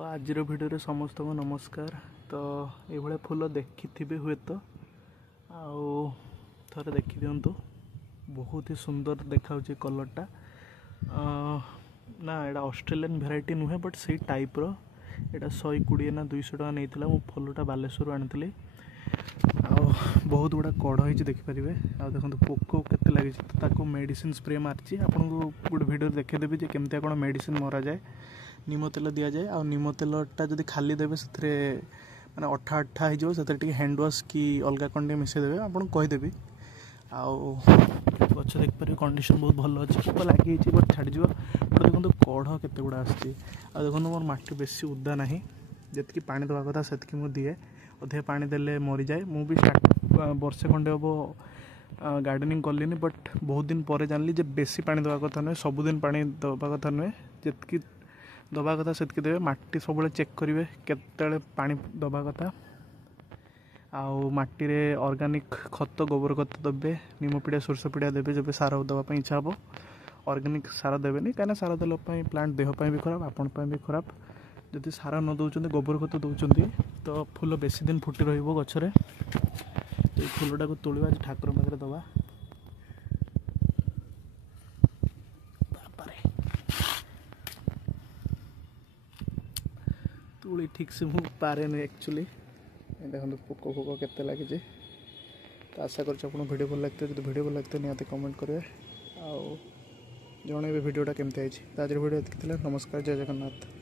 आज भिडियो समस्त को नमस्कार। तो ये फूल देखि हुए तो थे देखी दिंतु बहुत ही सुंदर देखा कलरटा ना एटा ऑस्ट्रेलियन वेराइटी नुहे बट से टाइप रो एटा 120 ना 200 टका नहीं मो फूलटा बालेश्वर आनी बहुत गुड़ा कढ़ हो देखिपारे आ देखो पोक के लगी तो मेडिसिन स्प्रे मार्ची आपको गोटे भिडियो देखेदेवी केमती कौन मेडिसिन मरा जाए। नीम तेल दि जाए आ नीम तेलटा जब खाली देवे से माने अठा अठा हो हैंड वाश कि अलग कौन मिसेदेवे आपको कहीदेवी। आउ गच देखिपारे कंडीशन बहुत भल अच्छे पोक लगी बट छाड़ बट देखो कढ़ केते गुड़ा आ देखो मोर माटी बेसी उदा ना जी पानी दवा कथा से दिए अधे पानी देले मरी जाए। मु भी वर्षे खंडे हम गार्डनिंग कलिनी बट बहुत दिन पर जानली जे बेसी पानी दवा कथा नुहे सबुदिन पानी दवा कथा नुहे जी दवा कथा से देवे माटी सब चेक करेंगे केते पानी दवा कथा आउ माटी रे ऑर्गेनिक खत गोबर खत देवे नीम पिड़िया सोरष पिड़िया देवे जब सार दवाई इच्छा हे ऑर्गेनिक सार देवे कहीं सार देल प्लांट देहपाई भी खराब आपण भी खराब जदि सार न दौरान गोबर खत दौरान तो फूल बेसी दिन फुटी रछरे फूलटा को तोड़ा आज ठाकुर पाखे दवा तुली ठीक से मुझे पारे एक्चुअली देखो पोक फोक के लगे तो आशा कर वीडियो भल लगता है। जो वीडियो भल लगता है निहाती कमेंट करेंगे आउ जन भिडियोटा केमती आई। आज वीडियो नमस्कार जय जगन्नाथ।